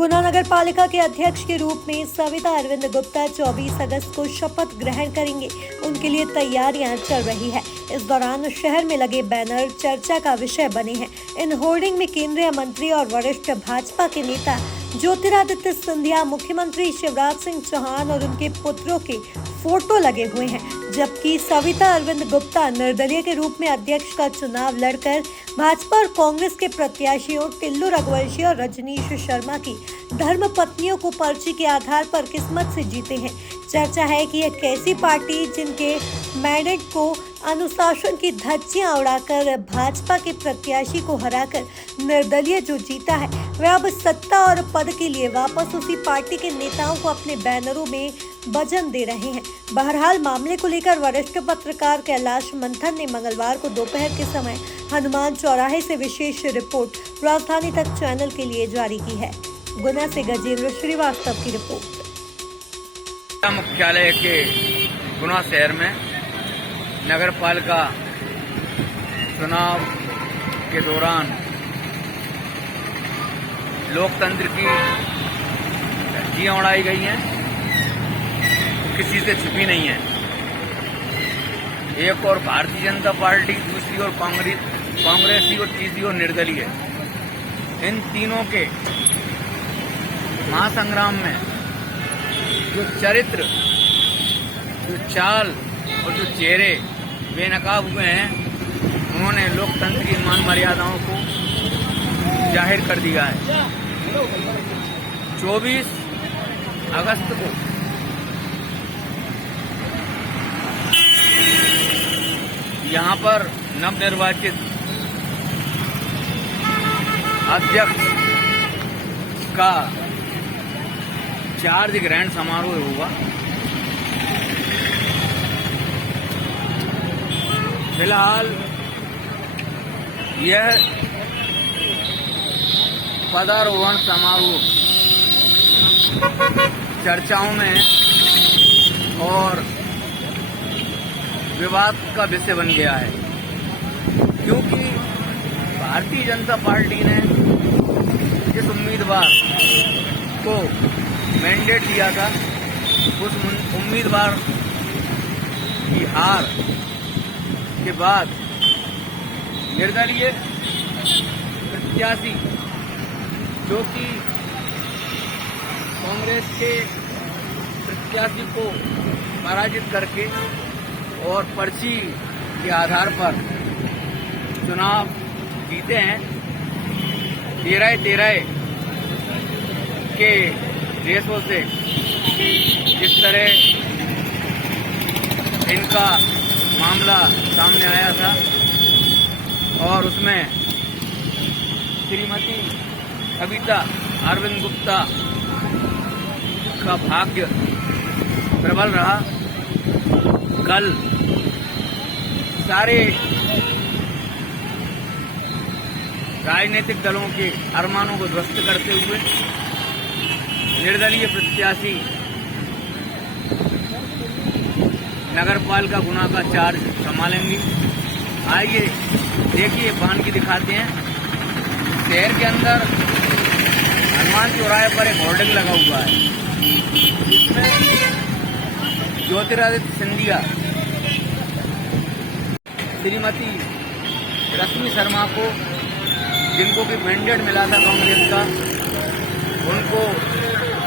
गुना नगर पालिका के अध्यक्ष के रूप में सविता अरविंद गुप्ता 24 अगस्त को शपथ ग्रहण करेंगे। उनके लिए तैयारियां चल रही है। इस दौरान शहर में लगे बैनर चर्चा का विषय बने हैं। इन होर्डिंग में केंद्रीय मंत्री और वरिष्ठ भाजपा के नेता ज्योतिरादित्य सिंधिया, मुख्यमंत्री शिवराज सिंह चौहान और उनके पुत्रों के फोटो लगे हुए हैं, जबकि सविता अरविंद गुप्ता निर्दलीय के रूप में अध्यक्ष का चुनाव लड़कर भाजपा और कांग्रेस के प्रत्याशियों टिल्लू रघुवंशी और रजनीश शर्मा की धर्मपत्नियों को पर्ची के आधार पर किस्मत से जीते हैं। चर्चा है कि एक ऐसी पार्टी जिनके मैंडेट को अनुशासन की धज्जियां उड़ाकर भाजपा के प्रत्याशी को हराकर निर्दलीय जो जीता है, वह अब सत्ता और पद के लिए वापस उसी पार्टी के नेताओं को अपने बैनरों में वजन दे रहे हैं। बहरहाल मामले को लेकर वरिष्ठ पत्रकार कैलाश मंथन ने मंगलवार को दोपहर के समय हनुमान चौराहे से विशेष रिपोर्ट राजधानी तक चैनल के लिए जारी की है। गुना से गजेंद्र श्रीवास्तव की रिपोर्ट। मुख्यालय के गुना शहर में नगर पालिका चुनाव के दौरान लोकतंत्र की धज्जियां उड़ाई गई हैं, किसी से छुपी नहीं है। एक और भारतीय जनता पार्टी, दूसरी ओर कांग्रेसी और तीसरी ओर निर्दलीय। इन तीनों के महासंग्राम में जो चरित्र, जो चाल और जो चेहरे बेनकाब हुए हैं, उन्होंने लोकतंत्र की मान मर्यादाओं को जाहिर कर दिया है। 24 अगस्त को यहाँ पर नवनिर्वाचित अध्यक्ष का चार्ज ग्रहण समारोह होगा। फिलहाल यह पदारोहण समारोह चर्चाओं में और विवाद का विषय बन गया है, क्योंकि भारतीय जनता पार्टी ने जिस उम्मीदवार को मैंडेट दिया था, उस उम्मीदवार की हार के बाद निर्दलीय प्रत्याशी, जो कि कांग्रेस के प्रत्याशी को पराजित करके और पर्ची के आधार पर चुनाव जीते हैं, 13 के रेसों से जिस तरह इनका मामला सामने आया था और उसमें श्रीमती सविता अरविंद गुप्ता का भाग्य प्रबल रहा। कल सारे राजनीतिक दलों के अरमानों को ध्वस्त करते हुए निर्दलीय प्रत्याशी नगर पालिका गुना का चार्ज संभालेंगी। आइए देखिए, बांध के दिखाते हैं। शहर के अंदर हनुमान चौराहे पर एक होर्डिंग लगा हुआ है, जिसमें ज्योतिरादित्य सिंधिया श्रीमती रश्मि शर्मा को, जिनको कि मैंडेट मिला था कांग्रेस का,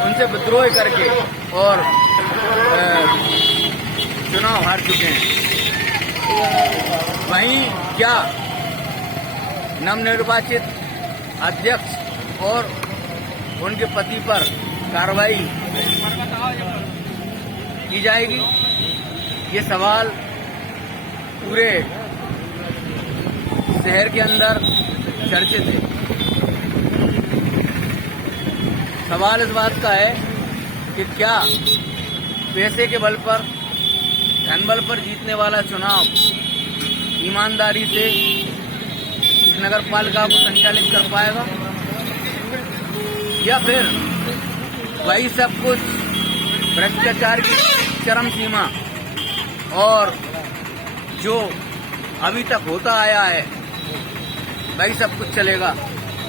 उनसे विद्रोह करके और चुनाव हार चुके हैं। वहीं क्या नवनिर्वाचित अध्यक्ष और उनके पति पर कार्रवाई की जाएगी? ये सवाल पूरे शहर के अंदर चर्चित है। सवाल इस बात का है कि क्या पैसे के बल पर, धन बल पर जीतने वाला चुनाव ईमानदारी से इस नगर पालिका को संचालित कर पाएगा, या फिर वही सब कुछ भ्रष्टाचार की चरम सीमा और जो अभी तक होता आया है वही सब कुछ चलेगा?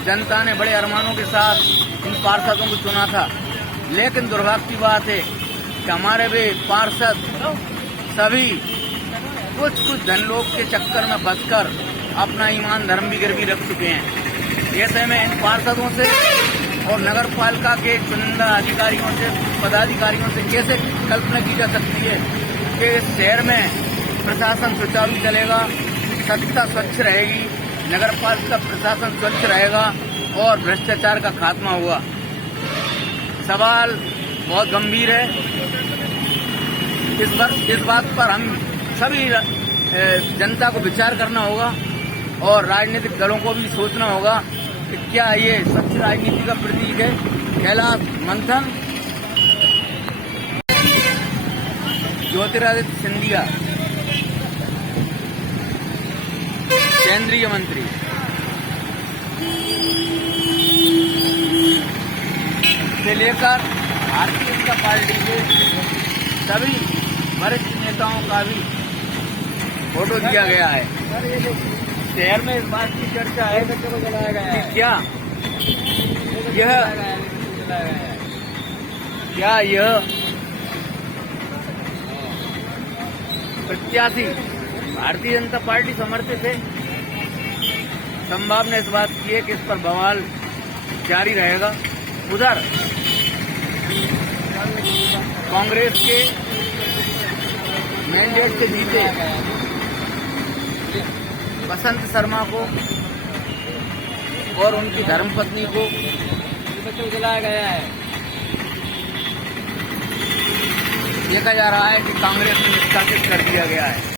जनता ने बड़े अरमानों के साथ इन पार्षदों को चुना था, लेकिन दुर्भाग्य की बात है कि हमारे भी पार्षद सभी कुछ धन लोग के चक्कर में फंसकर अपना ईमान धर्म भी गिरवी रख चुके हैं। ऐसे में इन पार्षदों से और नगर पालिका के चुनिंदा अधिकारियों से, पदाधिकारियों से कैसे कल्पना की जा सकती है कि इस शहर में प्रशासन सुचारू चलेगा, सत्ता स्वच्छ रहेगी, नगर पालिका प्रशासन स्वच्छ रहेगा और भ्रष्टाचार का खात्मा हुआ। सवाल बहुत गंभीर है। इस बात पर हम सभी जनता को विचार करना होगा और राजनीतिक दलों को भी सोचना होगा कि क्या ये स्वच्छ राजनीति का प्रतीक है। कैलाश मंथन, ज्योतिरादित्य सिंधिया केंद्रीय मंत्री, से लेकर भारतीय जनता पार्टी के सभी वरिष्ठ नेताओं का भी फोटो दिया गया है। शहर में इस बात की चर्चा है कि क्या यह प्रत्याशी भारतीय जनता पार्टी समर्थित है। संभावना इस बात की है कि इस पर बवाल जारी रहेगा। उधर कांग्रेस के मैंडेट से जीते बसंत शर्मा को और उनकी धर्मपत्नी को जलाया गया है। देखा जा रहा है कि कांग्रेस में निष्कासित कर दिया गया है।